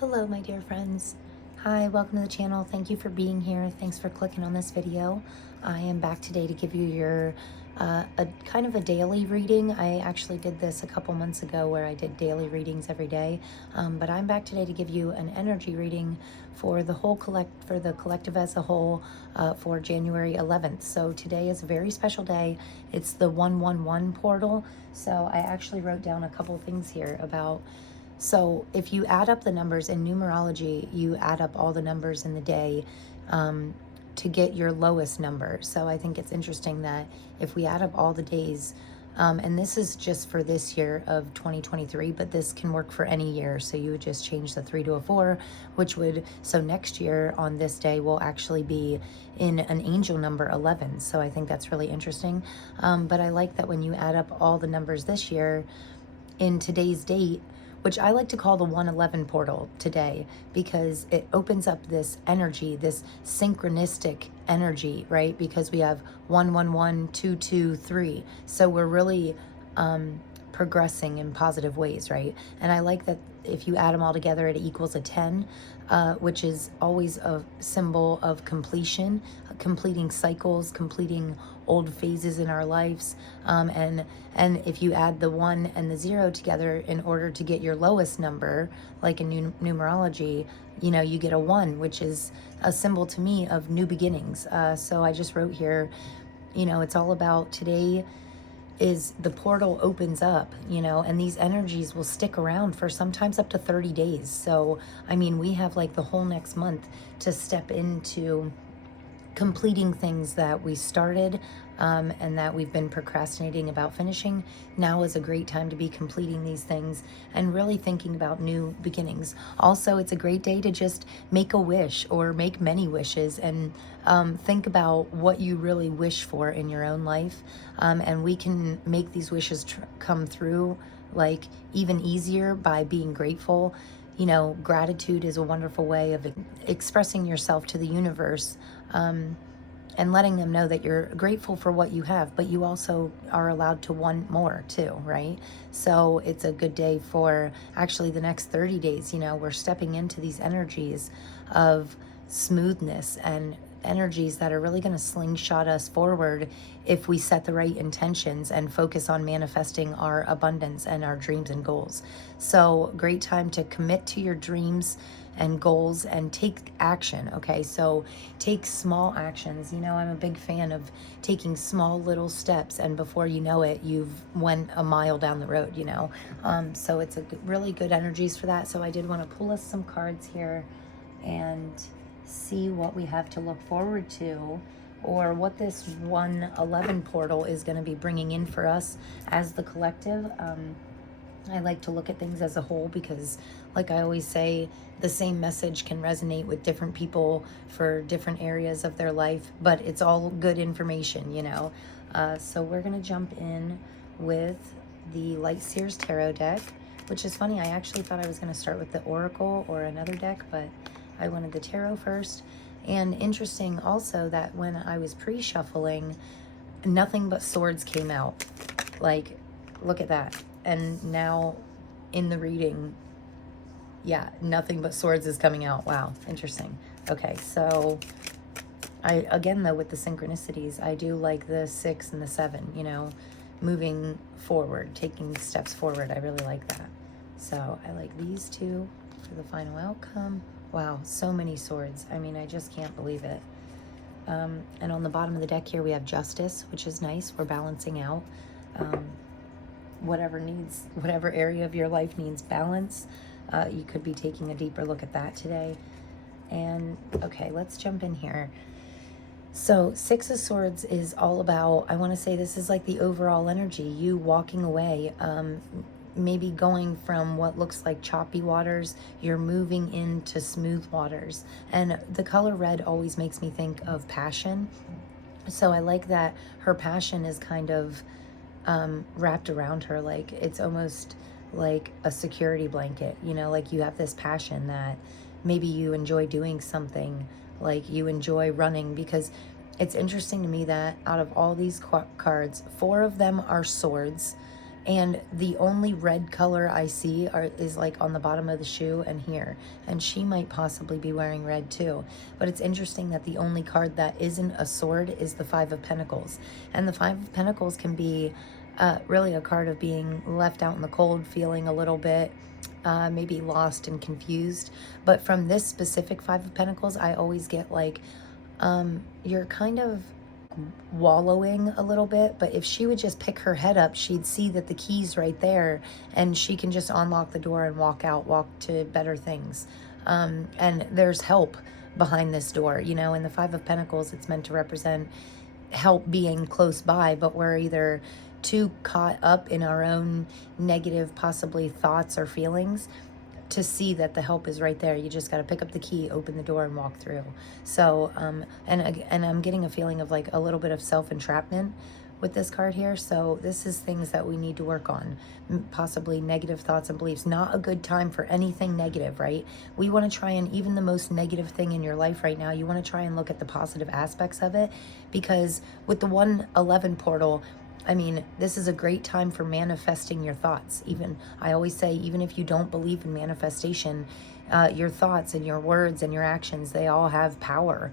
Hello, my dear friends. Hi, welcome to the channel. Thank you for being here. Thanks for clicking on this video. I am back today to give you your a kind of a daily reading. I actually did this a couple months ago where I did daily readings every day, but I'm back today to give you an energy reading for the collective as a whole for January 11th. So today is a very special day. It's the 111 portal. So I actually wrote down a couple things here about. So if you add up the numbers in numerology, you add up all the numbers in the day to get your lowest number. So I think it's interesting that if we add up all the days, and this is just for this year of 2023, but this can work for any year. So you would just change the 3 to a 4, so next year on this day will actually be in an angel number 11. So I think that's really interesting. But I like that when you add up all the numbers this year in today's date, which I like to call the 111 portal today, because it opens up this energy, this synchronistic energy, right? Because we have 111, 223. So we're really progressing in positive ways, right? And I like that if you add them all together, it equals a 10, which is always a symbol of completion, completing cycles, completing old phases in our lives. And if you add the 1 and the 0 together in order to get your lowest number, like in numerology, you get a 1, which is a symbol to me of new beginnings. So I just wrote here, it's all about today is the portal opens up, and these energies will stick around for sometimes up to 30 days. So, I mean, we have like the whole next month to step into completing things that we started and that we've been procrastinating about finishing. Now is a great time to be completing these things and really thinking about new beginnings. Also, it's a great day to just make a wish or make many wishes and think about what you really wish for in your own life. And we can make these wishes come through like even easier by being grateful. Gratitude is a wonderful way of expressing yourself to the universe, and letting them know that you're grateful for what you have, but you also are allowed to want more too, right? So it's a good day for actually the next 30 days. We're stepping into these energies of smoothness and energies that are really going to slingshot us forward if we set the right intentions and focus on manifesting our abundance and our dreams and goals. So great time to commit to your dreams and goals and take action. Okay, so take small actions. I'm a big fan of taking small little steps, and before you know it, you've went a mile down the road. So it's really good energies for that. So I did want to pull us some cards here and see what we have to look forward to, or what this 111 portal is going to be bringing in for us as the collective. I like to look at things as a whole because, like I always say, the same message can resonate with different people for different areas of their life, but it's all good information. So we're going to jump in with the Light Seers Tarot deck, which is funny. I actually thought I was going to start with the Oracle or another deck, but I wanted the tarot first. And interesting also that when I was pre-shuffling, nothing but swords came out. Like, look at that. And now in the reading, yeah, nothing but swords is coming out. Wow, interesting. Okay, so again though, with the synchronicities, I do like the 6 and the 7, moving forward, taking steps forward. I really like that. So I like these two for the final outcome. Wow, so many swords. I mean, I just can't believe it. And on the bottom of the deck here, we have justice, which is nice. We're balancing out. Whatever area of your life needs balance, you could be taking a deeper look at that today. And okay, let's jump in here. So 6 of Swords is all about, I want to say this is like the overall energy, you walking away, maybe going from what looks like choppy waters, you're moving into smooth waters. And the color red always makes me think of passion. So I like that her passion is kind of wrapped around her, like it's almost like a security blanket, like you have this passion that maybe you enjoy doing something, like you enjoy running, because it's interesting to me that out of all these cards, 4 of them are swords And the only red color I see is like on the bottom of the shoe and here. And she might possibly be wearing red too. But it's interesting that the only card that isn't a sword is the Five of Pentacles. And the Five of Pentacles can be really a card of being left out in the cold, feeling a little bit maybe lost and confused. But from this specific Five of Pentacles, I always get like, you're kind of wallowing a little bit, but if she would just pick her head up, she'd see that the key's right there, and she can just unlock the door and walk out, walk to better things. And there's help behind this door, you know. In the Five of Pentacles, it's meant to represent help being close by, but we're either too caught up in our own negative, possibly thoughts or feelings, to see that the help is right there. You just got to pick up the key, open the door, and walk through. So, and I'm getting a feeling of like a little bit of self-entrapment with this card here. So this is things that we need to work on, possibly negative thoughts and beliefs. Not a good time for anything negative, right? We want to try, and even the most negative thing in your life right now, you want to try and look at the positive aspects of it, because with the 111 portal, I mean, this is a great time for manifesting your thoughts. Even, I always say, even if you don't believe in manifestation, your thoughts and your words and your actions, they all have power.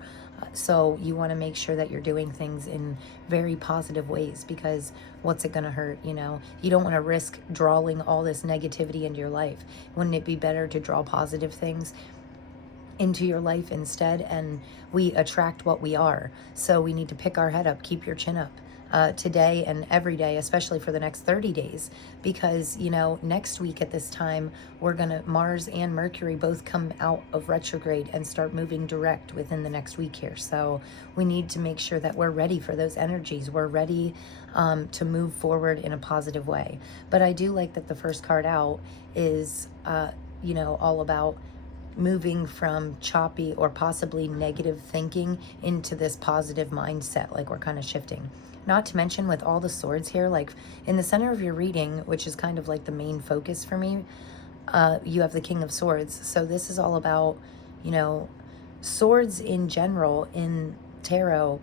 So you want to make sure that you're doing things in very positive ways, because what's it going to hurt, you know? You don't want to risk drawing all this negativity into your life. Wouldn't it be better to draw positive things into your life instead? And we attract what we are. So we need to pick our head up, keep your chin up. Today and every day, especially for the next 30 days, because, you know, next week at this time, Mars and Mercury both come out of retrograde and start moving direct within the next week here. So we need to make sure that we're ready for those energies. We're ready to move forward in a positive way. But I do like that the first card out is, you know, all about moving from choppy or possibly negative thinking into this positive mindset. Like, we're kind of shifting. Not to mention, with all the swords here, like in the center of your reading, which is kind of like the main focus for me, you have the King of Swords. So this is all about, you know, swords in general in tarot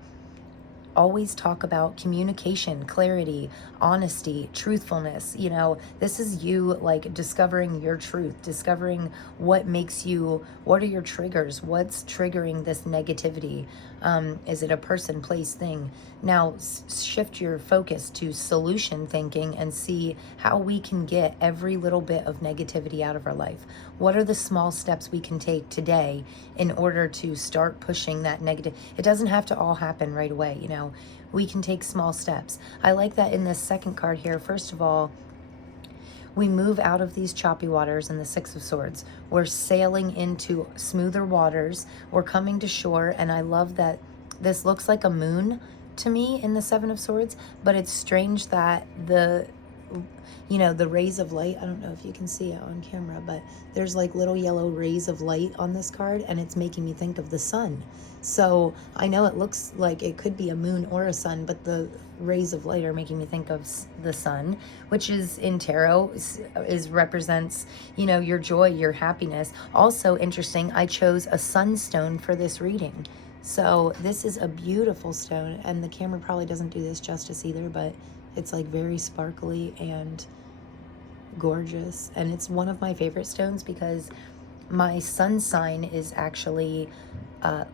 always talk about communication, clarity, honesty, truthfulness. You know, this is you like discovering your truth, discovering what makes you, what are your triggers, what's triggering this negativity. Is it a person, place, thing? Now shift your focus to solution thinking and see how we can get every little bit of negativity out of our life. What are the small steps we can take today in order to start pushing that negative? It doesn't have to all happen right away, you know. We can take small steps. I like that in this second card here. First of all, we move out of these choppy waters in the Six of Swords. We're sailing into smoother waters. We're coming to shore, and I love that this looks like a moon to me in the Seven of Swords, but it's strange that the, you know, the rays of light, I don't know if you can see it on camera, but there's like little yellow rays of light on this card, and it's making me think of the sun. So I know it looks like it could be a moon or a sun, but the rays of light are making me think of the sun, which is in tarot is represents, you know, your joy, your happiness. Also interesting, I chose a sunstone for this reading. So this is a beautiful stone, and the camera probably doesn't do this justice either, but it's like very sparkly and gorgeous. And it's one of my favorite stones because my sun sign is actually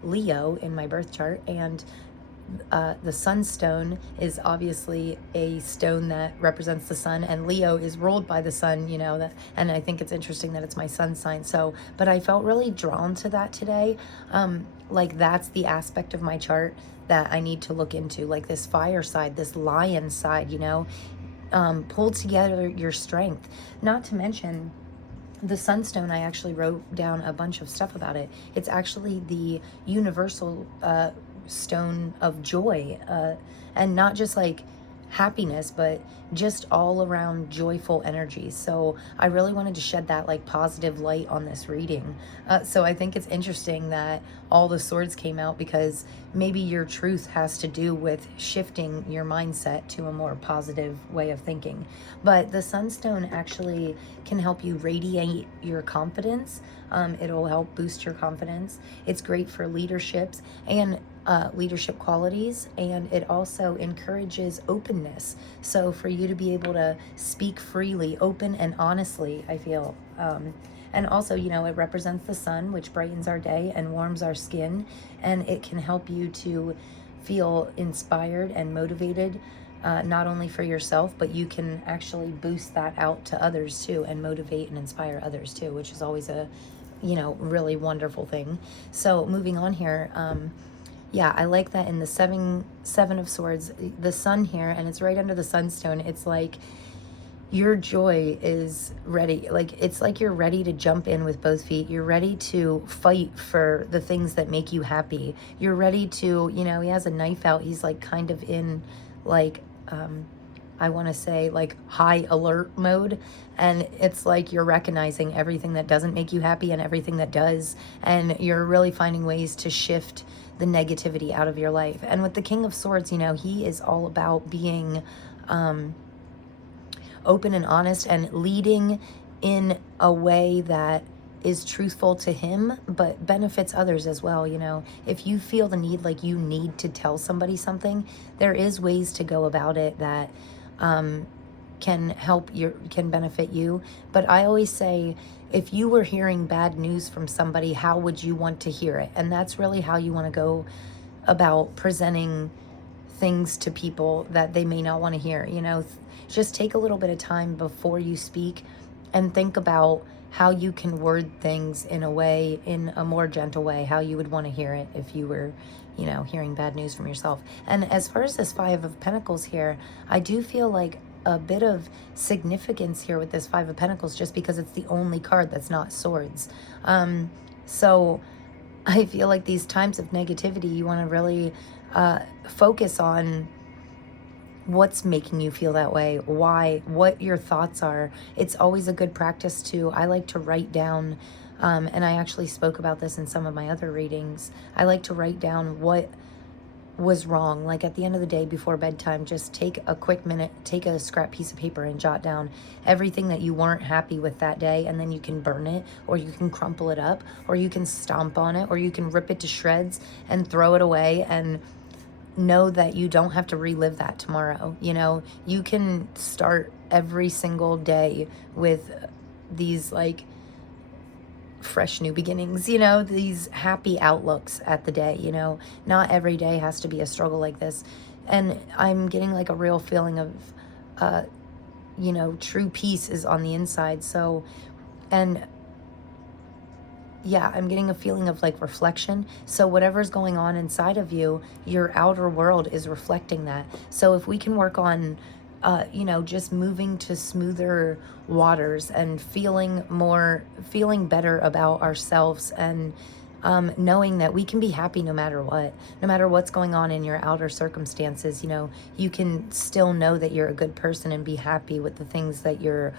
Leo in my birth chart, and the sunstone is obviously a stone that represents the sun, and Leo is ruled by the sun, you know, that, and I think it's interesting that it's my sun sign. So, but I felt really drawn to that today. Like that's the aspect of my chart that I need to look into, like this fire side, this lion side, you know, pull together your strength. Not to mention, the sunstone, I actually wrote down a bunch of stuff about it. It's actually the universal stone of joy, and not just like happiness, but just all around joyful energy. So I really wanted to shed that like positive light on this reading. So I think it's interesting that all the swords came out, because maybe your truth has to do with shifting your mindset to a more positive way of thinking. But the sunstone actually can help you radiate your confidence. It'll help boost your confidence. It's great for leaderships, and leadership qualities, and it also encourages openness. So for you to be able to speak freely, open and honestly, I feel. And also, you know, it represents the sun, which brightens our day and warms our skin, and it can help you to feel inspired and motivated, not only for yourself, but you can actually boost that out to others too, and motivate and inspire others too, which is always a, you know, really wonderful thing. So moving on here, yeah, I like that in the seven of swords, the sun here, and it's right under the sunstone. It's like your joy is ready. Like, it's like you're ready to jump in with both feet. You're ready to fight for the things that make you happy. You're ready to, you know, he has a knife out. He's like kind of in like, I want to say like high alert mode. And it's like you're recognizing everything that doesn't make you happy and everything that does. And you're really finding ways to shift the negativity out of your life. And with the King of Swords, you know, he is all about being open and honest and leading in a way that is truthful to him, but benefits others as well. You know, if you feel the need, like you need to tell somebody something, there is ways to go about it that can can benefit you. But I always say, if you were hearing bad news from somebody, how would you want to hear it? And that's really how you want to go about presenting things to people that they may not want to hear. You know, just take a little bit of time before you speak and think about how you can word things in a way, in a more gentle way, how you would want to hear it if you were, you know, hearing bad news from yourself. And as far as this Five of Pentacles here, I do feel like a bit of significance here with this Five of Pentacles, just because it's the only card that's not swords. So I feel like these times of negativity, you want to really focus on what's making you feel that way, why, what your thoughts are. It's always a good practice to, I like to write down, and I actually spoke about this in some of my other readings, I like to write down what was wrong. Like at the end of the day before bedtime, just take a quick minute, take a scrap piece of paper and jot down everything that you weren't happy with that day, and then you can burn it, or you can crumple it up, or you can stomp on it, or you can rip it to shreds and throw it away, and know that you don't have to relive that tomorrow. You know, you can start every single day with these like fresh new beginnings, you know, these happy outlooks at the day. You know, not every day has to be a struggle like this. And I'm getting like a real feeling of you know, true peace is on the inside. So, and yeah, I'm getting a feeling of like reflection. So whatever's going on inside of you, your outer world is reflecting that. So if we can work on, you know, just moving to smoother waters and feeling better about ourselves, and knowing that we can be happy no matter what, no matter what's going on in your outer circumstances, you know, you can still know that you're a good person and be happy with the things that you're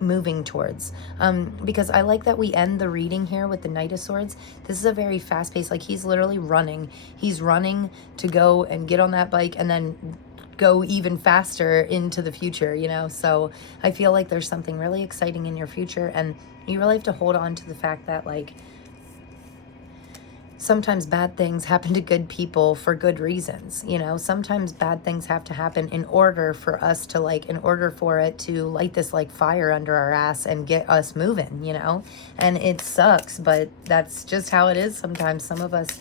moving towards. Because I like that we end the reading here with the Knight of Swords. This is a very fast pace, like he's literally running. He's running to go and get on that bike and then go even faster into the future, you know? So I feel like there's something really exciting in your future, and you really have to hold on to the fact that like sometimes bad things happen to good people for good reasons. You know, sometimes bad things have to happen in order for us to like, in order for it to light this like fire under our ass and get us moving, you know? And it sucks, but that's just how it is sometimes. Some of us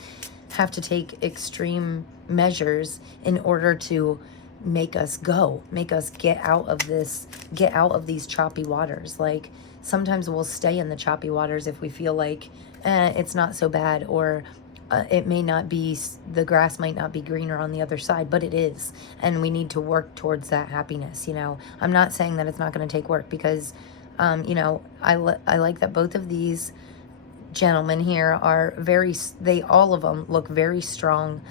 have to take extreme measures in order to make us get out of these choppy waters. Like sometimes we'll stay in the choppy waters if we feel like it's not so bad, or it may not be, the grass might not be greener on the other side, but it is, and we need to work towards that happiness. You know, I'm not saying that it's not going to take work, because you know, I like that both of these gentlemen here are all of them look very strong.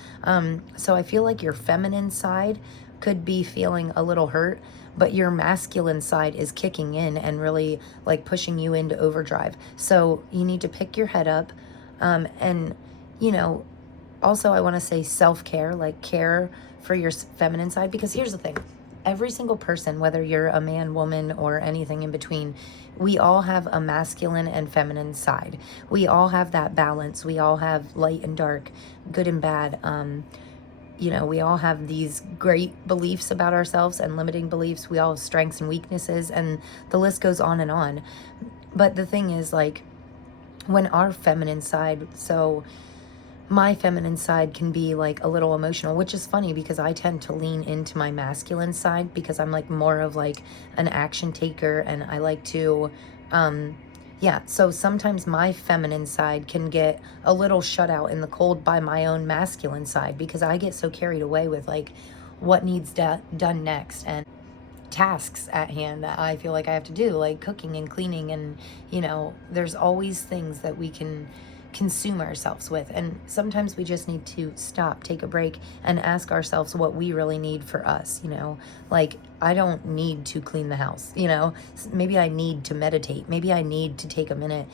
So I feel like your feminine side could be feeling a little hurt, but your masculine side is kicking in and really like pushing you into overdrive. So you need to pick your head up, and you know, also I want to say self-care, like care for your feminine side, because here's the thing. every single person, whether you're a man, woman, or anything in between, we all have a masculine and feminine side. We all have that balance. We all have light and dark, good and bad. You know, we all have these great beliefs about ourselves and limiting beliefs. We all have strengths and weaknesses, and the list goes on and on. But the thing is, like, when our feminine side, so my feminine side can be like a little emotional, which is funny because I tend to lean into my masculine side because I'm like more of like an action taker, and I like to, yeah, so sometimes my feminine side can get a little shut out in the cold by my own masculine side because I get so carried away with like what needs done next and tasks at hand that I feel like I have to do, like cooking and cleaning, and you know, there's always things that we can consume ourselves with, and sometimes we just need to stop, take a break, and ask ourselves what we really need for us. You know, like, I don't need to clean the house, you know, maybe I need to meditate, maybe I need to take a minute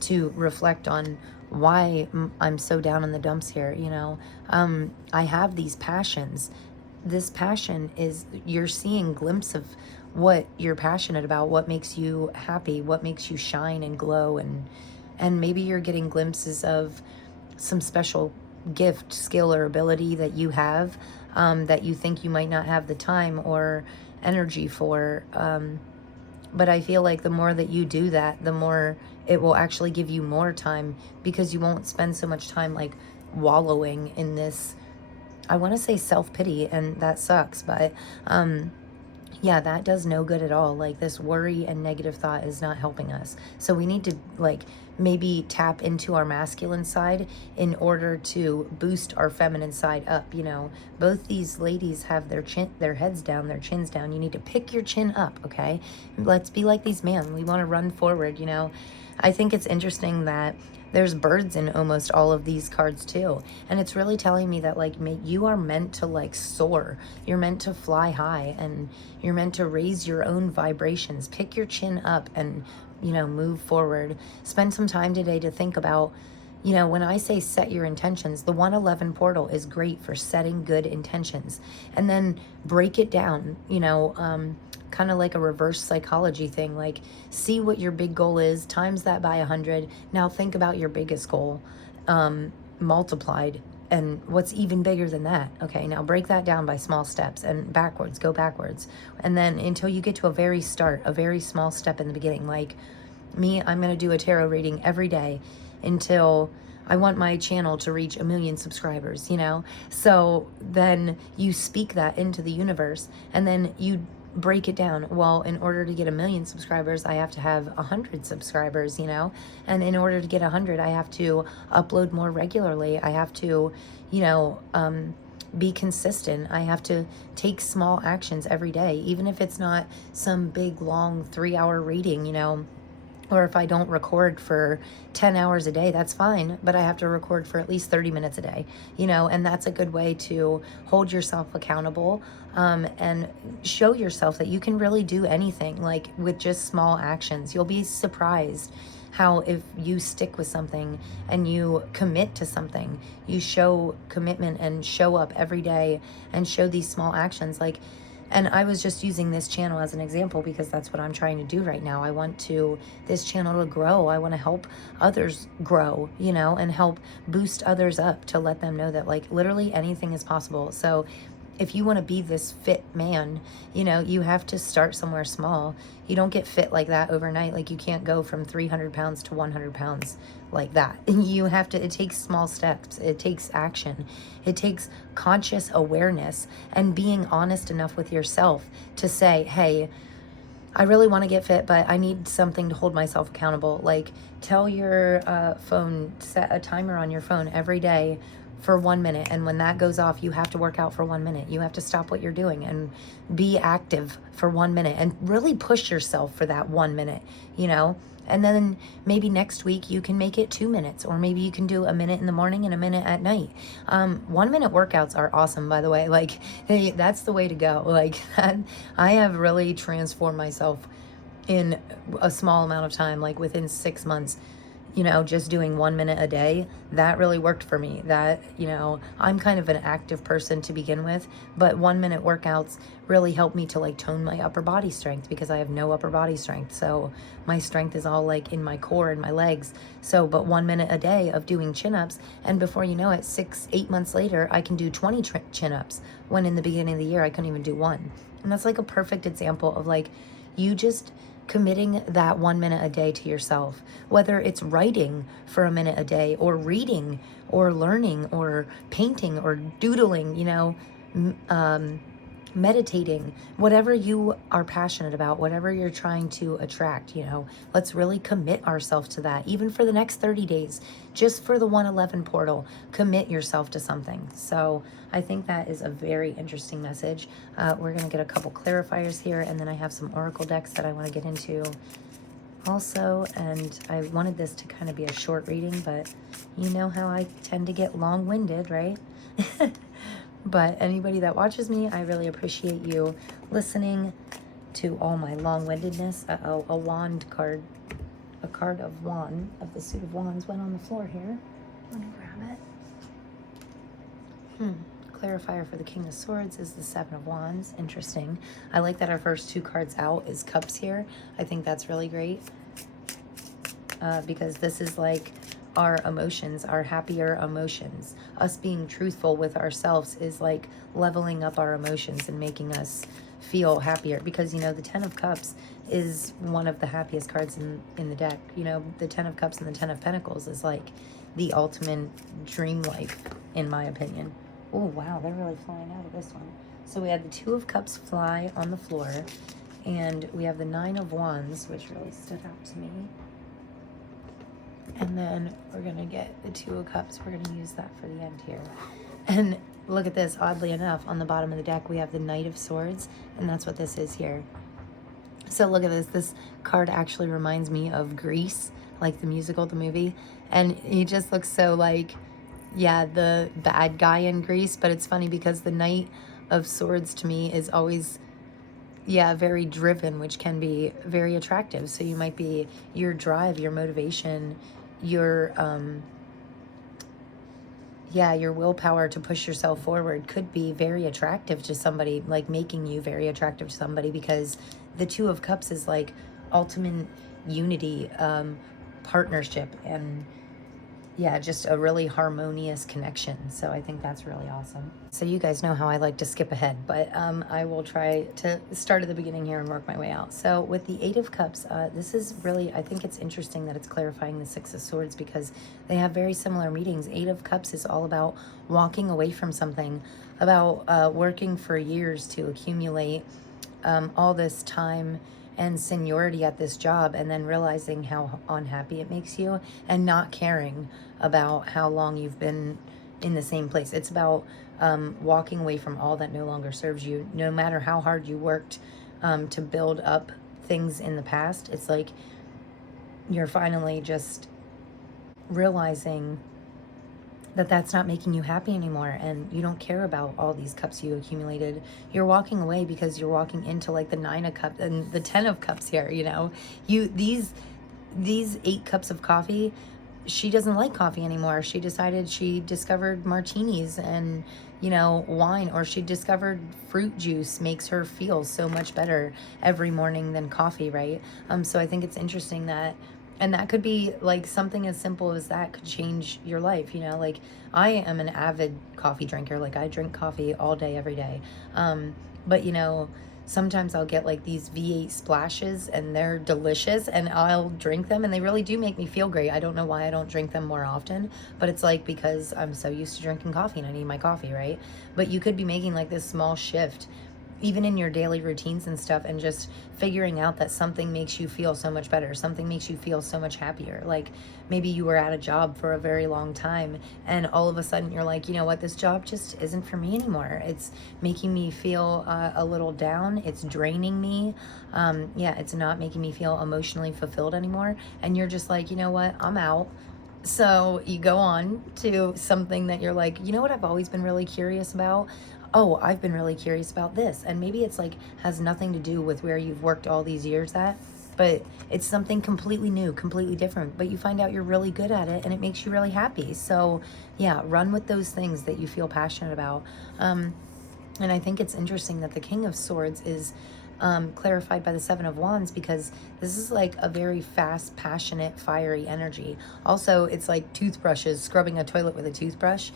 to reflect on why I'm so down in the dumps here, you know. I have these passions. This passion is, you're seeing glimpse of what you're passionate about, what makes you happy, what makes you shine and glow, and maybe you're getting glimpses of some special gift, skill, or ability that you have, that you think you might not have the time or energy for. But I feel like the more that you do that, the more it will actually give you more time, because you won't spend so much time like wallowing in this, I want to say self-pity, and that sucks, but yeah, that does no good at all. Like, this worry and negative thought is not helping us. So we need to like maybe tap into our masculine side in order to boost our feminine side up. You know, both these ladies have their heads down, their chins down. You need to pick your chin up, okay? Let's be like these men. We want to run forward, you know. I think it's interesting that there's birds in almost all of these cards too, and it's really telling me that like you are meant to like soar, you're meant to fly high, and you're meant to raise your own vibrations. Pick your chin up and, you know, move forward. Spend some time today to think about, you know, when I say set your intentions, the 111 portal is great for setting good intentions, and then break it down, you know, kind of like a reverse psychology thing. Like, see what your big goal is, times that by 100. Now think about your biggest goal, multiplied, and what's even bigger than that. Okay, now break that down by small steps and backwards, go backwards. And then until you get to a very start, a very small step in the beginning. Like me, I'm going to do a tarot reading every day until I want my channel to reach 1 million subscribers, you know? So then you speak that into the universe, and then you break it down. Well, in order to get 1 million subscribers, I have to have 100 subscribers, you know? And in order to get 100, I have to upload more regularly. I have to, you know, be consistent. I have to take small actions every day, even if it's not some big, long 3-hour reading, you know? Or if I don't record for 10 hours a day, that's fine, but I have to record for at least 30 minutes a day, you know, and that's a good way to hold yourself accountable, and show yourself that you can really do anything, like with just small actions. You'll be surprised how, if you stick with something and you commit to something, you show commitment and show up every day and show these small actions. Like, and I was just using this channel as an example because that's what I'm trying to do right now. I want this channel to grow. I want to help others grow, you know, and help boost others up, to let them know that like literally anything is possible. So if you want to be this fit man, you know, you have to start somewhere small. You don't get fit like that overnight. Like, you can't go from 300 pounds to 100 pounds like that. You have to, it takes small steps. It takes action. It takes conscious awareness and being honest enough with yourself to say, hey, I really want to get fit, but I need something to hold myself accountable. Like, tell your phone, set a timer on your phone every day for 1 minute, and when that goes off, you have to work out for 1 minute. You have to stop what you're doing and be active for 1 minute, and really push yourself for that 1 minute, you know? And then maybe next week you can make it 2 minutes, or maybe you can do a minute in the morning and a minute at night. 1 minute workouts are awesome, by the way. Like, hey, that's the way to go. Like, I have really transformed myself in a small amount of time, like within 6 months. you know, just doing 1 minute a day, that really worked for me. That, you know, I'm kind of an active person to begin with, but 1 minute workouts really help me to like tone my upper body strength because I have no upper body strength. So my strength is all like in my core and my legs. So, but 1 minute a day of doing chin-ups, and before you know it, 6-8 months later, I can do 20 chin-ups when in the beginning of the year, I couldn't even do one. And that's like a perfect example of like, you just committing that 1 minute a day to yourself, whether it's writing for a minute a day or reading or learning or painting or doodling, you know, meditating, whatever you are passionate about, whatever you're trying to attract, you know, let's really commit ourselves to that, even for the next 30 days, just for the 111 portal, commit yourself to something. So I think that is a very interesting message. We're going to get a couple clarifiers here, and then I have some oracle decks that I want to get into also, and I wanted this to kind of be a short reading, but you know how I tend to get long-winded, right? But anybody that watches me, I really appreciate you listening to all my long-windedness. Uh-oh, a wand card. A card of wand, of the suit of wands, went on the floor here. Let me grab it. Clarifier for the King of Swords is the Seven of Wands. Interesting. I like that our first two cards out is Cups here. I think that's really great. Because this is like our emotions, our happier emotions. Us being truthful with ourselves is like leveling up our emotions and making us feel happier. Because, you know, the Ten of Cups is one of the happiest cards in the deck. You know, the Ten of Cups and the Ten of Pentacles is like the ultimate dream life, in my opinion. Oh, wow, they're really flying out of this one. So we had the Two of Cups fly on the floor, and we have the Nine of Wands, which really stood out to me. And then we're going to get the Two of Cups. We're going to use that for the end here. And look at this. Oddly enough, on the bottom of the deck, we have the Knight of Swords. And that's what this is here. So look at this. This card actually reminds me of Grease, like the musical, the movie. And he just looks so like, yeah, the bad guy in Grease. But it's funny because the Knight of Swords to me is always, yeah, very driven, which can be very attractive. So you might be, your drive, your motivation, your your willpower to push yourself forward could be very attractive to somebody, like making you very attractive to somebody, because the Two of Cups is like ultimate unity, partnership, and yeah, just a really harmonious connection. So I think that's really awesome. So you guys know how I like to skip ahead, but I will try to start at the beginning here and work my way out. So with the Eight of Cups, this is really, I think it's interesting that it's clarifying the Six of Swords because they have very similar meanings. Eight of Cups is all about walking away from something, about working for years to accumulate all this time and seniority at this job, and then realizing how unhappy it makes you and not caring about how long you've been in the same place. It's about walking away from all that no longer serves you, no matter how hard you worked to build up things in the past. It's like you're finally just realizing that that's not making you happy anymore, and you don't care about all these cups you accumulated. You're walking away because you're walking into like the Nine of Cups and the Ten of Cups here, you know. These 8 cups of coffee, she doesn't like coffee anymore. She discovered martinis and, you know, wine, or she discovered fruit juice makes her feel so much better every morning than coffee, right? So I think it's interesting that, and that could be like something as simple as that could change your life, you know. Like, I am an avid coffee drinker. Like, I drink coffee all day, every day. But, you know, sometimes I'll get like these V8 splashes and they're delicious and I'll drink them and they really do make me feel great. I don't know why I don't drink them more often, but it's like because I'm so used to drinking coffee and I need my coffee, right? But you could be making like this small shift even in your daily routines and stuff, and just figuring out that something makes you feel so much better, something makes you feel so much happier. Like, maybe you were at a job for a very long time and all of a sudden you're like, you know what, this job just isn't for me anymore. It's making me feel a little down. It's draining me. It's not making me feel emotionally fulfilled anymore. And you're just like, you know what, I'm out. So you go on to something that you're like, you know what, I've always been really curious about. Oh, I've been really curious about this. And maybe it's like has nothing to do with where you've worked all these years at. but it's something completely new, completely different, but you find out you're really good at it and it makes you really happy. So yeah, run with those things that you feel passionate about. And I think it's interesting that the King of Swords is clarified by the Seven of Wands, because this is like a very fast, passionate, fiery energy. Also, it's like toothbrushes, scrubbing a toilet with a toothbrush.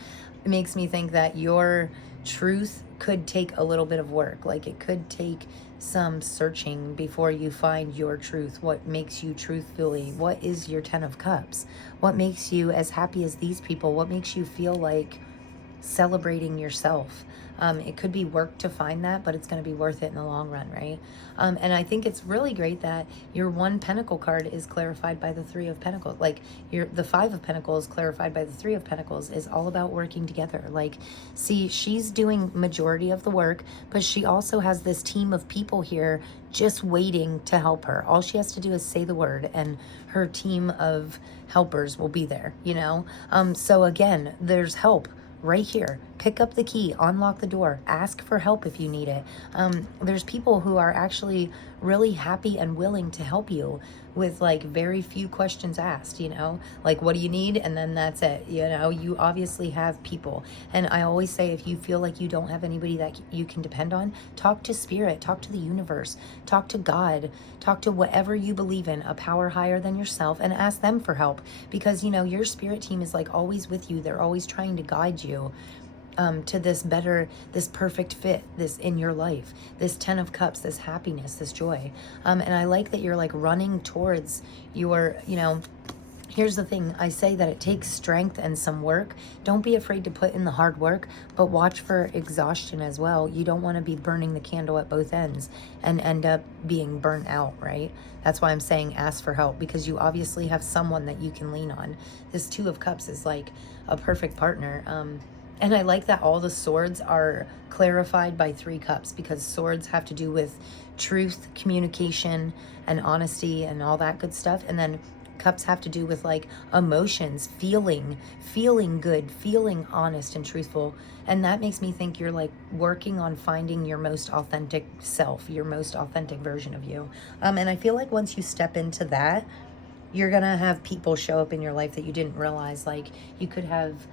It makes me think that your truth could take a little bit of work. Like, it could take some searching before you find your truth. What makes you truthfully? What is your Ten of Cups? What makes you as happy as these people? What makes you feel like celebrating yourself? It could be work to find that, but it's going to be worth it in the long run, right? And I think it's really great that your one Pentacle card is clarified by the Three of Pentacles. Like, the Five of Pentacles clarified by the Three of Pentacles is all about working together. Like, see, she's doing majority of the work, but she also has this team of people here just waiting to help her. All she has to do is say the word, and her team of helpers will be there, you know? So again, there's help right here. Pick up the key, unlock the door, ask for help if you need it. There's people who are actually really happy and willing to help you with like very few questions asked, you know, like, what do you need? And then that's it. You know, you obviously have people. And I always say, if you feel like you don't have anybody that you can depend on, talk to spirit, talk to the universe, talk to God, talk to whatever you believe in, a power higher than yourself, and ask them for help. Because, you know, your spirit team is like always with you. They're always trying to guide you to this better, this perfect fit, this in your life, this Ten of Cups, this happiness, this joy. And I like that you're like running towards your, you know, here's the thing. I say that it takes strength and some work. Don't be afraid to put in the hard work, but watch for exhaustion as well. You don't want to be burning the candle at both ends and end up being burnt out, right? That's why I'm saying ask for help, because you obviously have someone that you can lean on. This Two of Cups is like a perfect partner. And I like that all the swords are clarified by Three Cups, because swords have to do with truth, communication, and honesty and all that good stuff. And then cups have to do with like emotions, feeling good, feeling honest and truthful. And that makes me think you're like working on finding your most authentic self, your most authentic version of you. And I feel like once you step into that, you're gonna have people show up in your life that you didn't realize. Like, you could have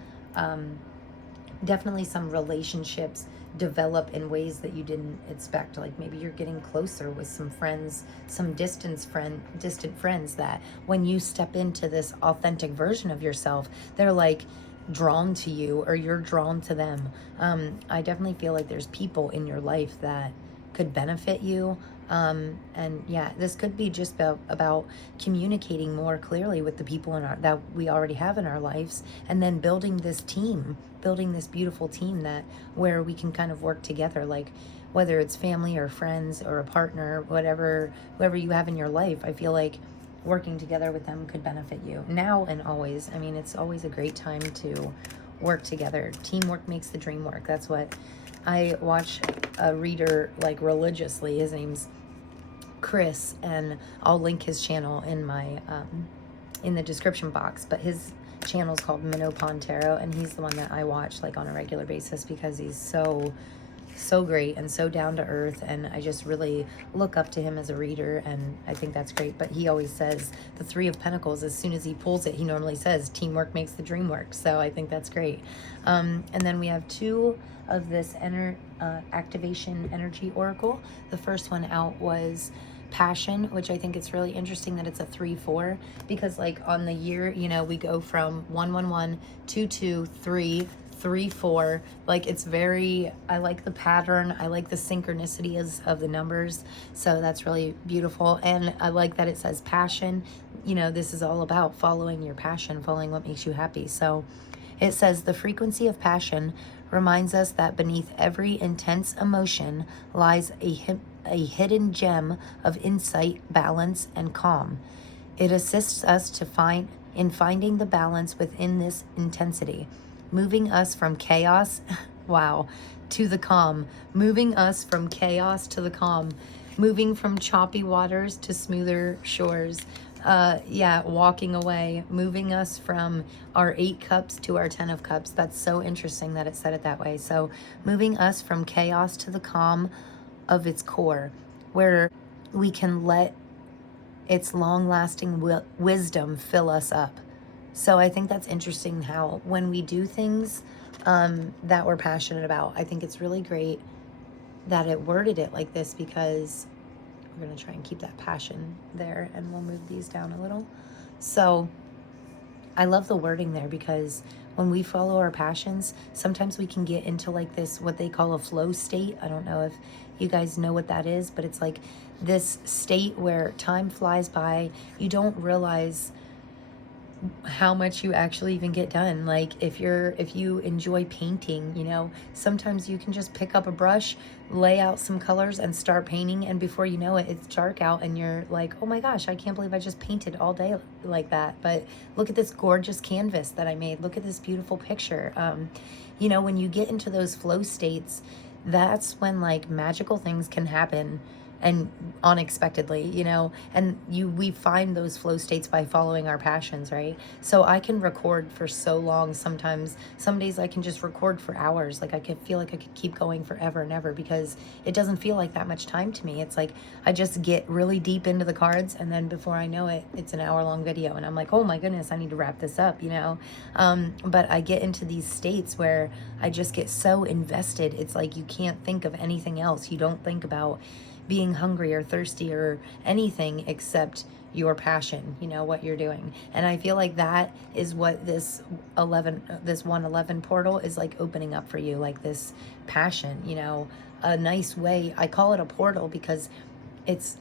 definitely some relationships develop in ways that you didn't expect. Like, maybe you're getting closer with some friends, some distant friends, that when you step into this authentic version of yourself, they're like drawn to you, or you're drawn to them. I definitely feel like there's people in your life that could benefit you. And yeah, this could be just about communicating more clearly with the people that we already have in our lives, and then building this team, building this beautiful team that where we can kind of work together, like whether it's family or friends or a partner, whoever you have in your life. I feel like working together with them could benefit you now and always. I mean, it's always a great time to work together. Teamwork makes the dream work. That's what I watch a reader like religiously. His name's Chris, and I'll link his channel in my in the description box. But his channel's called Minnow Pond Tarot, and he's the one that I watch like on a regular basis, because he's so great and so down to earth, and I just really look up to him as a reader, and I think that's great. But he always says the Three of Pentacles, as soon as he pulls it, he normally says teamwork makes the dream work. So I think that's great. And then we have two of this activation energy oracle. The first one out was passion, which I think it's really interesting that it's a 3-4, because like on the year, you know, we go from 1-1-1, 2-2, 3, 3-4. Like, it's very, I like the pattern, I like the synchronicity of the numbers, so that's really beautiful. And I like that it says passion. You know, this is all about following your passion, following what makes you happy. So it says the frequency of passion reminds us that beneath every intense emotion lies a hidden gem of insight, balance, and calm. It assists us in finding the balance within this intensity, moving us from chaos, wow, to the calm, moving us from chaos to the calm, moving from choppy waters to smoother shores. Walking away, moving us from our 8 cups to our 10 of cups. That's so interesting that it said it that way. So moving us from chaos to the calm of its core, where we can let its long-lasting wisdom fill us up. So I think that's interesting how when we do things that we're passionate about, I think it's really great that it worded it like this, because we're going to try and keep that passion there, and we'll move these down a little. So I love the wording there, because when we follow our passions, sometimes we can get into like this, what they call a flow state. I don't know if you guys know what that is, but it's like this state where time flies by. You don't realize how much you actually even get done. Like if you enjoy painting, you know, sometimes you can just pick up a brush, lay out some colors and start painting, and before you know it, it's dark out and you're like, oh my gosh, I can't believe I just painted all day like that. But look at this gorgeous canvas that I made. Look at this beautiful picture. You know, when you get into those flow states, that's when like magical things can happen, and unexpectedly, you know, and we find those flow states by following our passions, right? So I can record for so long. Sometimes, some days I can just record for hours. Like I could feel like I could keep going forever and ever, because it doesn't feel like that much time to me. It's like I just get really deep into the cards, and then before I know it, it's an hour-long video, and I'm like, oh my goodness, I need to wrap this up, you know. But I get into these states where I just get so invested. It's like you can't think of anything else. You don't think about being hungry or thirsty or anything except your passion, you know, what you're doing. And I feel like that is what this 111 portal is like opening up for you, like this passion, you know, a nice way. I call it a portal because it's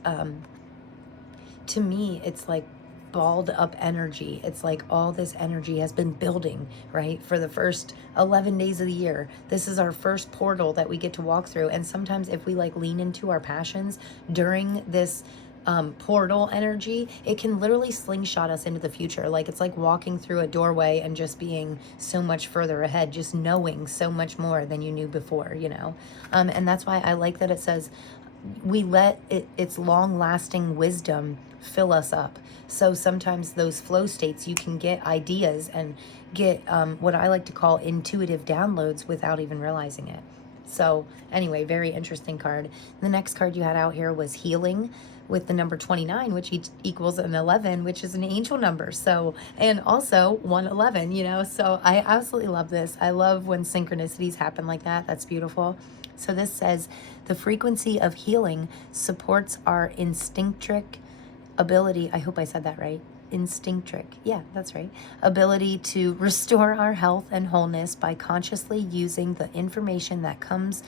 to me it's like balled up energy. It's like all this energy has been building, right, for the first 11 days of the year. This is our first portal that we get to walk through. And sometimes if we like lean into our passions during this portal energy, it can literally slingshot us into the future. Like it's like walking through a doorway and just being so much further ahead, just knowing so much more than you knew before, you know. And that's why I like that it says we let its long-lasting wisdom fill us up. So sometimes those flow states, you can get ideas and get what I like to call intuitive downloads without even realizing it. So anyway, very interesting card. The next card you had out here was healing, with the number 29, which equals an 11, which is an angel number. So, and also 111, you know, so I absolutely love this. I love when synchronicities happen like that. That's beautiful. So this says the frequency of healing supports our instinctric ability. I hope I said that right. Instinctric. Yeah, that's right. Ability to restore our health and wholeness by consciously using the information that comes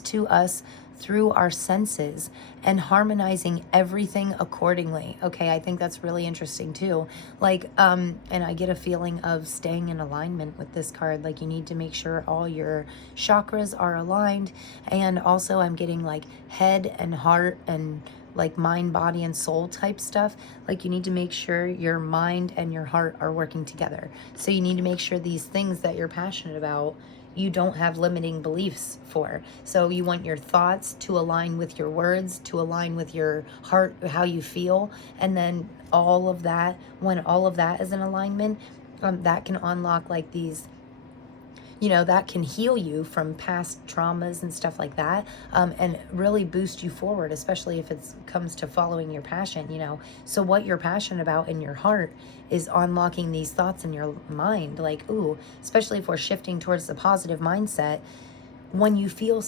to us through our senses and harmonizing everything accordingly. Okay, I think that's really interesting too. Like, and I get a feeling of staying in alignment with this card. Like you need to make sure all your chakras are aligned. And also I'm getting like head and heart and like mind, body, and soul type stuff. Like you need to make sure your mind and your heart are working together. So you need to make sure these things that you're passionate about, you don't have limiting beliefs for. So you want your thoughts to align with your words, to align with your heart, how you feel. And then all of that, when all of that is in alignment, that can unlock like these, you know, that can heal you from past traumas and stuff like that, and really boost you forward, especially if it comes to following your passion, you know. So what you're passionate about in your heart is unlocking these thoughts in your mind. Like, ooh, especially if we're shifting towards the positive mindset, when you feel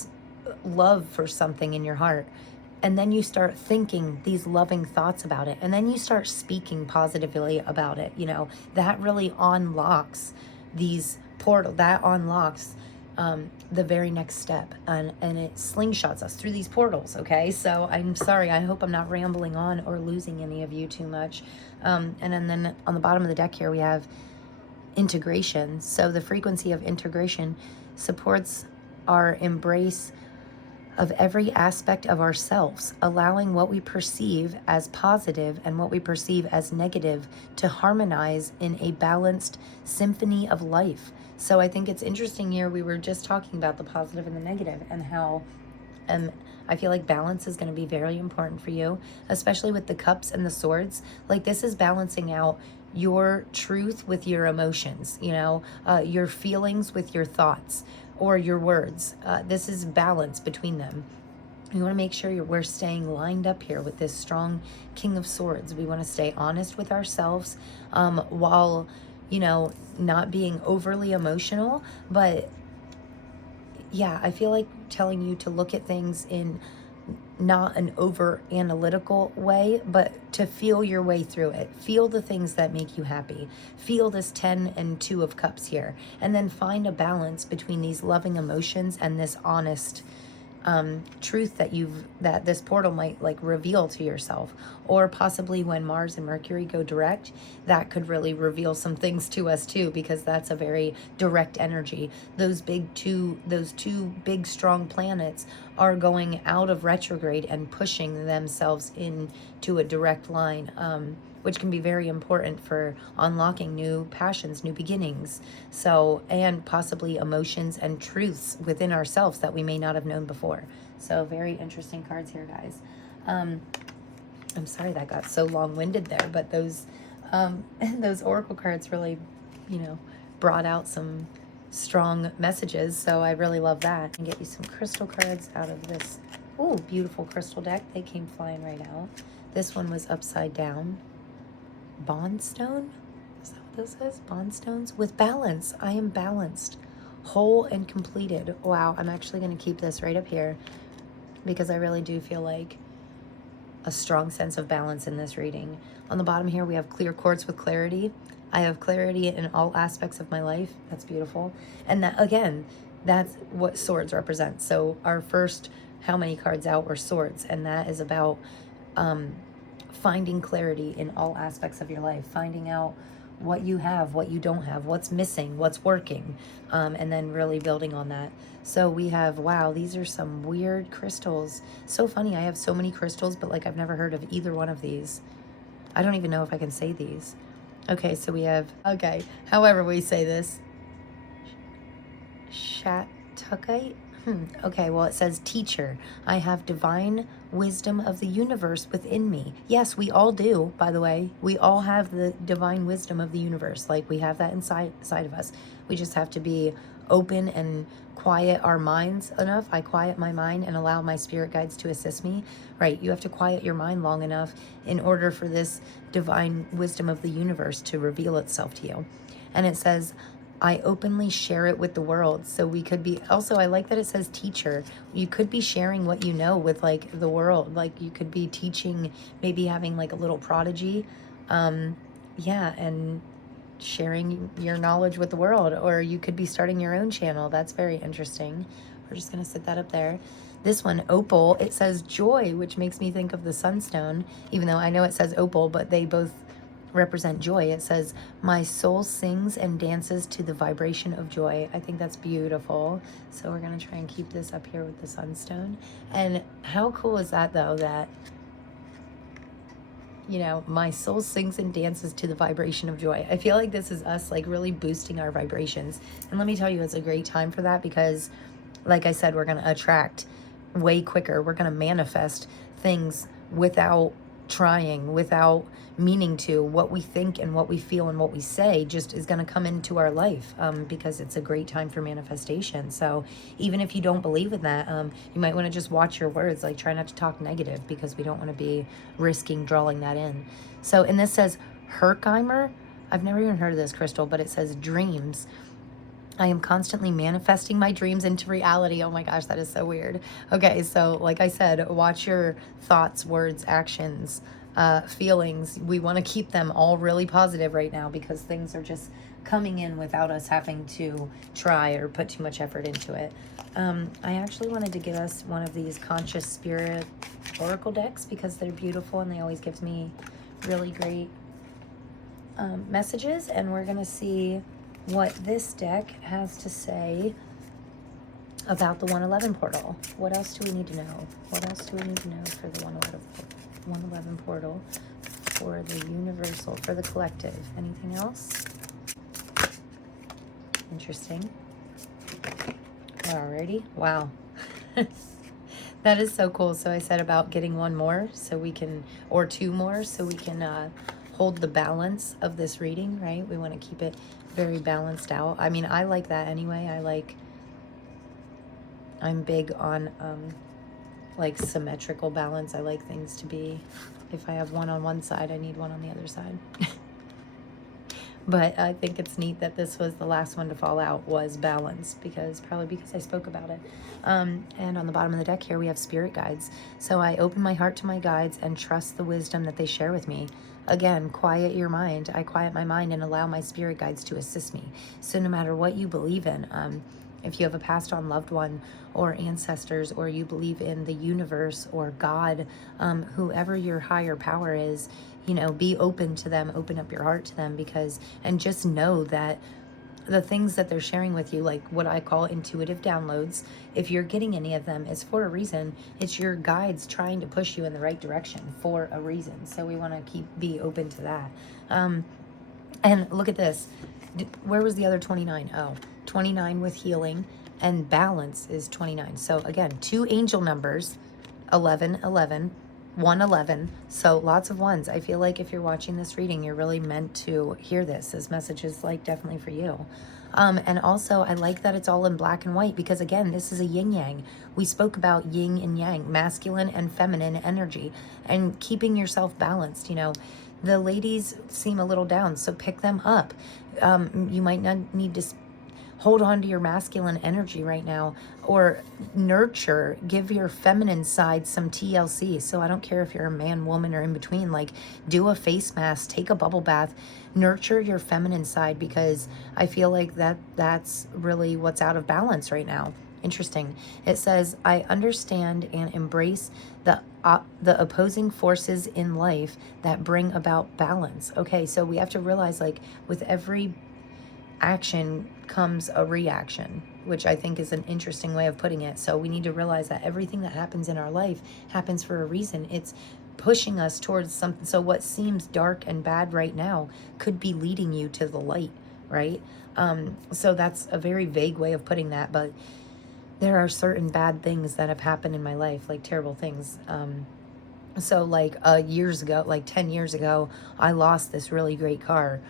love for something in your heart, and then you start thinking these loving thoughts about it, and then you start speaking positively about it, you know, that really unlocks these portal, that unlocks the very next step, and it slingshots us through these portals. Okay, so I'm sorry, I hope I'm not rambling on or losing any of you too much. And then on the bottom of the deck here we have integration. So the frequency of integration supports our embrace of every aspect of ourselves, allowing what we perceive as positive and what we perceive as negative to harmonize in a balanced symphony of life. So I think it's interesting here, we were just talking about the positive and the negative, and how I feel like balance is going to be very important for you, especially with the cups and the swords. Like this is balancing out your truth with your emotions, you know, your feelings with your thoughts or your words. This is balance between them. We want to make sure we're staying lined up here with this strong King of Swords. We want to stay honest with ourselves, while, you know, not being overly emotional. But yeah, I feel like telling you to look at things in not an over analytical way, but to feel your way through it. Feel the things that make you happy. Feel this 10 and 2 of cups here. And then find a balance between these loving emotions and this honest truth that this portal might like reveal to yourself. Or possibly when Mars and Mercury go direct, that could really reveal some things to us too, because that's a very direct energy. Those two big strong planets are going out of retrograde and pushing themselves into a direct line, which can be very important for unlocking new passions, new beginnings. So, and possibly emotions and truths within ourselves that we may not have known before. So very interesting cards here, guys. I'm sorry that got so long-winded there, but those oracle cards really, you know, brought out some strong messages. So I really love that. And get you some crystal cards out of this, ooh, beautiful crystal deck. They came flying right out. This one was upside down. Bondstone? Is that what this is? Bondstones? With balance. I am balanced. Whole and completed. Wow, I'm actually going to keep this right up here because I really do feel like a strong sense of balance in this reading. On the bottom here, we have clear quartz with clarity. I have clarity in all aspects of my life. That's beautiful. And that, again, that's what swords represent. So our first, how many cards out were swords, and that is about finding clarity in all aspects of your life, finding out what you have, what you don't have, what's missing, what's working, and then really building on that. So we have, wow, these are some weird crystals. So funny, I have so many crystals, but like I've never heard of either one of these. I don't even know if I can say these. Okay, so we have, okay, however we say this, Shatukite. Okay, well, it says teacher. I have divine wisdom of the universe within me. Yes, we all do, by the way. We all have the divine wisdom of the universe. Like, we have that inside of us. We just have to be open and quiet our minds enough. I quiet my mind and allow my spirit guides to assist me. Right, you have to quiet your mind long enough in order for this divine wisdom of the universe to reveal itself to you. And it says, I openly share it with the world. So we could be, also, I like that it says teacher. You could be sharing what you know with like the world. Like you could be teaching, maybe having like a little prodigy. Yeah, and sharing your knowledge with the world. Or you could be starting your own channel. That's very interesting. We're just going to sit that up there. This one, opal, it says joy, which makes me think of the Sunstone, even though I know it says opal, but they both represent joy. It says, my soul sings and dances to the vibration of joy. I think that's beautiful. So we're going to try and keep this up here with the Sunstone. And how cool is that, though, that, you know, my soul sings and dances to the vibration of joy. I feel like this is us like really boosting our vibrations. And let me tell you, it's a great time for that because, like I said, we're going to attract way quicker. We're going to manifest things without trying, without meaning to. What we think and what we feel and what we say just is going to come into our life, because it's a great time for manifestation. So even if you don't believe in that, you might want to just watch your words. Like, try not to talk negative because we don't want to be risking drawing that in. So, and this says Herkimer. I've never even heard of this crystal, but it says dreams. I am constantly manifesting my dreams into reality. Oh my gosh, that is so weird. Okay, so like I said, watch your thoughts, words, actions, feelings. We want to keep them all really positive right now because things are just coming in without us having to try or put too much effort into it. I actually wanted to get us one of these Conscious Spirit Oracle decks because they're beautiful and they always give me really great messages. And we're going to see what this deck has to say about the 111 portal. What else do we need to know? What else do we need to know for the 111 portal, for the universal, for the collective? Anything else? Interesting. Alrighty. Wow. That is so cool. So I said about getting one more so we can, or two more, so we can hold the balance of this reading, right? We want to keep it very balanced out. I mean, I like that anyway. I'm big on like symmetrical balance. I like things to be, if I have one on one side, I need one on the other side. But I think it's neat that this was the last one to fall out, was balance, probably because I spoke about it. And on the bottom of the deck here, we have spirit guides. So I open my heart to my guides and trust the wisdom that they share with me. Again, quiet your mind. I quiet my mind and allow my spirit guides to assist me. So no matter what you believe in, if you have a passed on loved one or ancestors, or you believe in the universe or God, whoever your higher power is, you know, be open to them, open up your heart to them, and just know that the things that they're sharing with you, like what I call intuitive downloads, if you're getting any of them, it's for a reason. It's your guides trying to push you in the right direction for a reason. So we want to be open to that. And look at this. Where was the other 29? Oh, 29 with healing, and balance is 29. So again, 2 angel numbers, 11, 11, 111. So lots of ones. I feel like if you're watching this reading, you're really meant to hear this. This message is like definitely for you. And also I like that it's all in black and white, because again, this is a yin yang. We spoke about yin and yang, masculine and feminine energy, and keeping yourself balanced. You know, the ladies seem a little down, so pick them up. You might not need to hold on to your masculine energy right now, or nurture, give your feminine side some TLC. So I don't care if you're a man, woman, or in between, like do a face mask, take a bubble bath, nurture your feminine side, because I feel like that's really what's out of balance right now. Interesting. It says, I understand and embrace the opposing forces in life that bring about balance. Okay, so we have to realize, like, with every action comes a reaction, which I think is an interesting way of putting it. So we need to realize that everything that happens in our life happens for a reason. It's pushing us towards something. So what seems dark and bad right now could be leading you to the light, right? So that's a very vague way of putting that, but there are certain bad things that have happened in my life, like terrible things. So like years ago, like 10 years ago, I lost this really great car.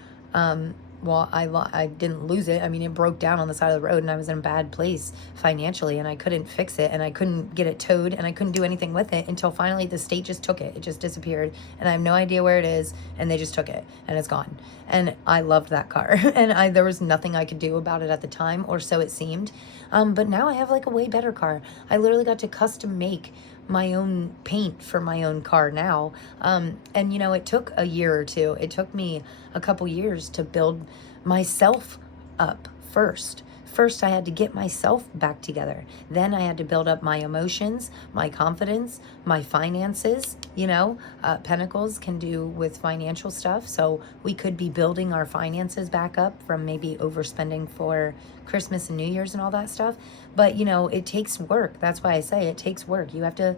Well, I didn't lose it. I mean, it broke down on the side of the road, and I was in a bad place financially, and I couldn't fix it, and I couldn't get it towed, and I couldn't do anything with it until finally the state just took it. It just disappeared, and I have no idea where it is, and they just took it, and it's gone. And I loved that car, and there was nothing I could do about it at the time, or so it seemed. But now I have like a way better car. I literally got to custom make my own paint for my own car now. And you know, it took a year or two. It took me a couple years to build myself up first. First, I had to get myself back together. Then I had to build up my emotions, my confidence, my finances. You know, Pentacles can do with financial stuff. So we could be building our finances back up from maybe overspending for Christmas and New Year's and all that stuff. But, you know, it takes work. That's why I say it takes work. You have to,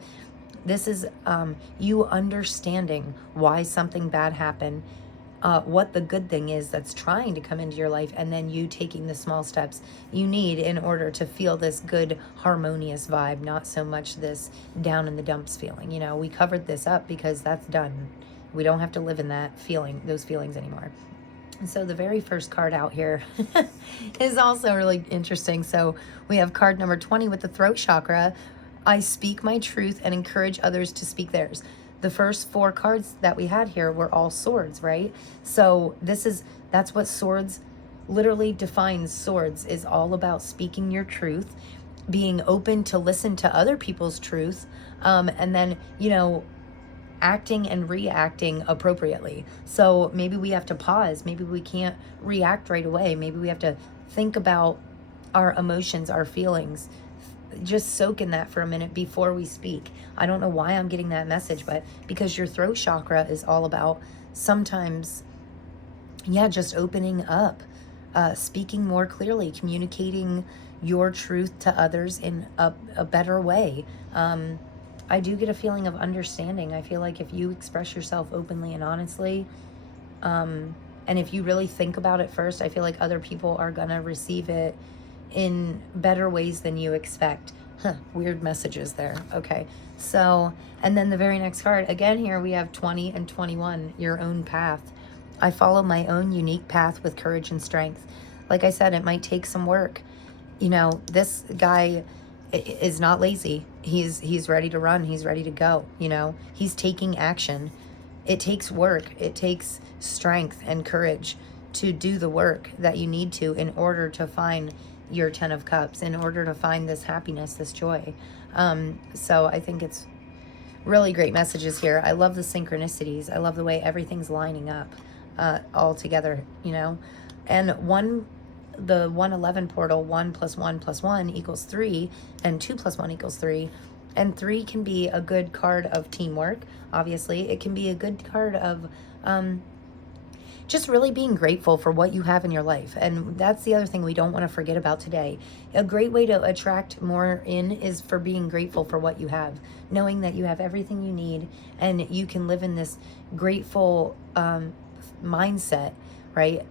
this is you understanding why something bad happened, what the good thing is that's trying to come into your life, and then you taking the small steps you need in order to feel this good, harmonious vibe, not so much this down in the dumps feeling. You know, we covered this up because that's done. We don't have to live in that feeling, those feelings anymore. And so the very first card out here is also really interesting. So we have card number 20 with the throat chakra. I speak my truth and encourage others to speak theirs. The first 4 cards that we had here were all swords, right? So that's what swords literally defines. Swords is all about speaking your truth, being open to listen to other people's truth, and then, you know, acting and reacting appropriately. So maybe we have to pause. Maybe we can't react right away. Maybe we have to think about our emotions, our feelings, just soak in that for a minute before we speak. I don't know why I'm getting that message, but because your throat chakra is all about sometimes, yeah, just opening up, speaking more clearly, communicating your truth to others in a better way. I do get a feeling of understanding. I feel like if you express yourself openly and honestly, and if you really think about it first, I feel like other people are gonna receive it in better ways than you expect. Weird messages there. Okay, so, and then the very next card, again here we have 20 and 21, your own path. I follow my own unique path with courage and strength. Like I said, it might take some work. You know, this guy is not lazy. He's ready to run. He's ready to go. You know, he's taking action. It takes work. It takes strength and courage to do the work that you need to in order to find your 10 of cups, in order to find this happiness, this joy. So I think it's really great messages here. I love the synchronicities. I love the way everything's lining up all together, you know. And the 111 portal, 1 + 1 + 1 = 3, and 2 + 1 = 3. And 3 can be a good card of teamwork, obviously. It can be a good card of just really being grateful for what you have in your life. And that's the other thing we don't want to forget about today. A great way to attract more in is for being grateful for what you have, knowing that you have everything you need and you can live in this grateful mindset, right?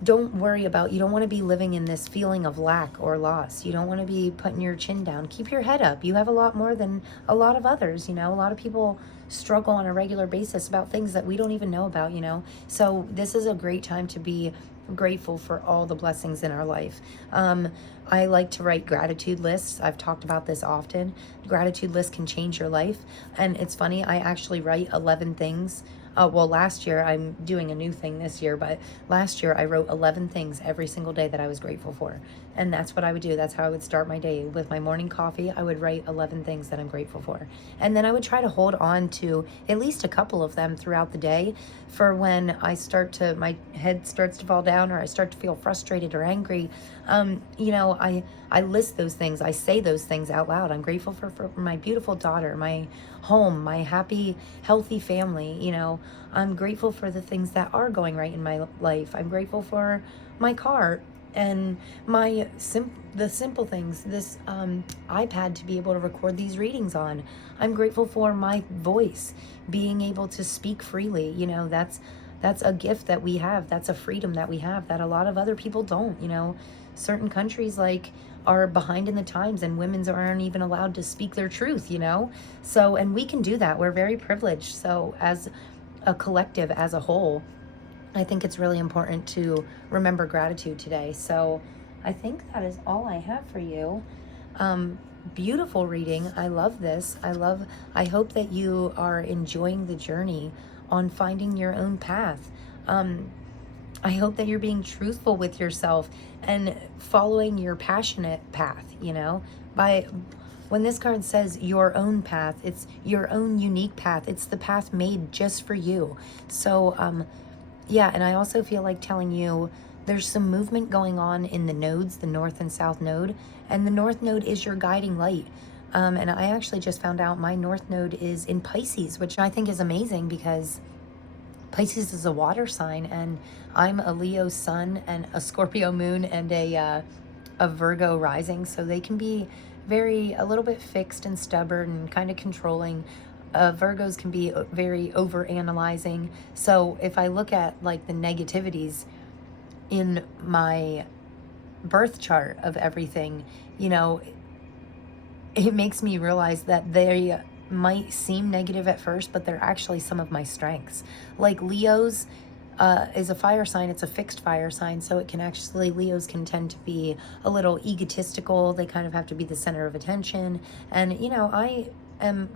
Don't worry about, you don't want to be living in this feeling of lack or loss. You don't want to be putting your chin down. Keep your head up. You have a lot more than a lot of others, you know. A lot of people struggle on a regular basis about things that we don't even know about, you know. So this is a great time to be grateful for all the blessings in our life. I like to write gratitude lists. I've talked about this often. Gratitude lists can change your life. And it's funny, I actually write 11 things. Well, last year, I'm doing a new thing this year, but last year I wrote 11 things every single day that I was grateful for. And that's what I would do. That's how I would start my day. With my morning coffee, I would write 11 things that I'm grateful for. And then I would try to hold on to at least a couple of them throughout the day for when my head starts to fall down or I start to feel frustrated or angry. You know, I list those things. I say those things out loud. I'm grateful for my beautiful daughter, my home, my happy, healthy family. You know, I'm grateful for the things that are going right in my life. I'm grateful for my car and the simple things, this iPad to be able to record these readings on. I'm grateful for my voice, being able to speak freely. You know, that's a gift that we have. That's a freedom that we have that a lot of other people don't. You know, certain countries are behind in the times and women aren't even allowed to speak their truth, you know. So, and we can do that. We're very privileged. So as a collective, as a whole, I think it's really important to remember gratitude today. So I think that is all I have for you. Beautiful reading. I love this. I hope that you are enjoying the journey on finding your own path. I hope that you're being truthful with yourself and following your passionate path, you know. When this card says your own path, it's your own unique path. It's the path made just for you. So, yeah, and I also feel like telling you there's some movement going on in the nodes, the north and south node, and the north node is your guiding light. And I actually just found out my north node is in Pisces, which I think is amazing because Pisces is a water sign, and I'm a Leo sun and a Scorpio moon and a Virgo rising, so they can be a little bit fixed and stubborn and kind of controlling. Virgos can be very over-analyzing. So if I look at like the negativities in my birth chart of everything, you know, it makes me realize that they might seem negative at first, but they're actually some of my strengths. Like Leo's is a fire sign. It's a fixed fire sign, so Leos can tend to be a little egotistical. They kind of have to be the center of attention. And, you know,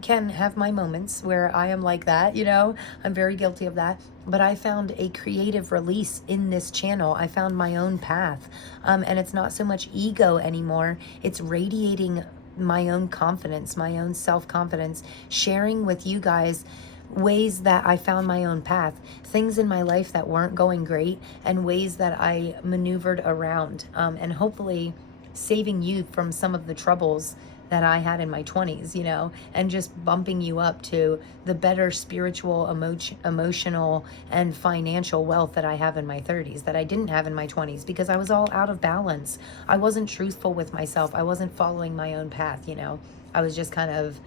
can have my moments where I am like that, you know. I'm very guilty of that. But I found a creative release in this channel. I found my own path. And it's not so much ego anymore. It's radiating my own confidence, my own self-confidence, sharing with you guys ways that I found my own path, things in my life that weren't going great, and ways that I maneuvered around, and hopefully saving you from some of the troubles that I had in my 20s, you know, and just bumping you up to the better spiritual, emotional, and financial wealth that I have in my 30s that I didn't have in my 20s because I was all out of balance. I wasn't truthful with myself. I wasn't following my own path, you know. I was just kind of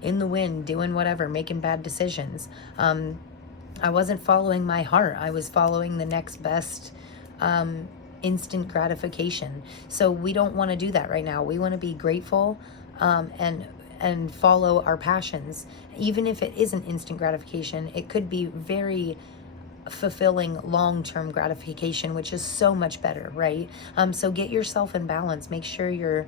in the wind, doing whatever, making bad decisions. I wasn't following my heart. I was following the next best instant gratification. So we don't want to do that right now. We want to be grateful and follow our passions. Even if it isn't instant gratification, it could be very fulfilling long-term gratification, which is so much better, right? So get yourself in balance. Make sure you're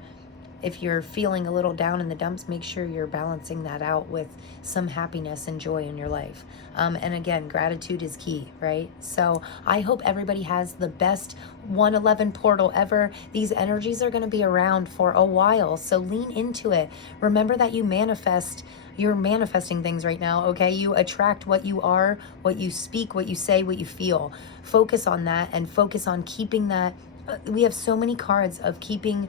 if you're feeling a little down in the dumps, make sure you're balancing that out with some happiness and joy in your life. And again, gratitude is key, right? So I hope everybody has the best 111 portal ever. These energies are going to be around for a while, so lean into it. Remember that you're manifesting things right now, okay? You attract what you are, what you speak, what you say, what you feel. Focus on that and focus on keeping that. We have so many cards of keeping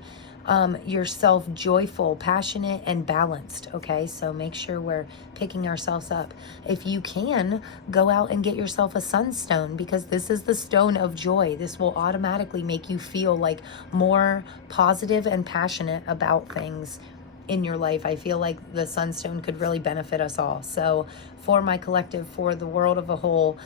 yourself joyful, passionate, and balanced, okay? So make sure we're picking ourselves up. If you can, go out and get yourself a Sunstone, because this is the stone of joy. This will automatically make you feel like more positive and passionate about things in your life. I feel like the Sunstone could really benefit us all. So for my collective, for the world of a whole,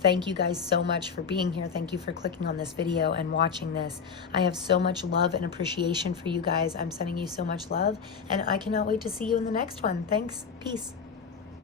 thank you guys so much for being here. Thank you for clicking on this video and watching this. I have so much love and appreciation for you guys. I'm sending you so much love, and I cannot wait to see you in the next one. Thanks. Peace.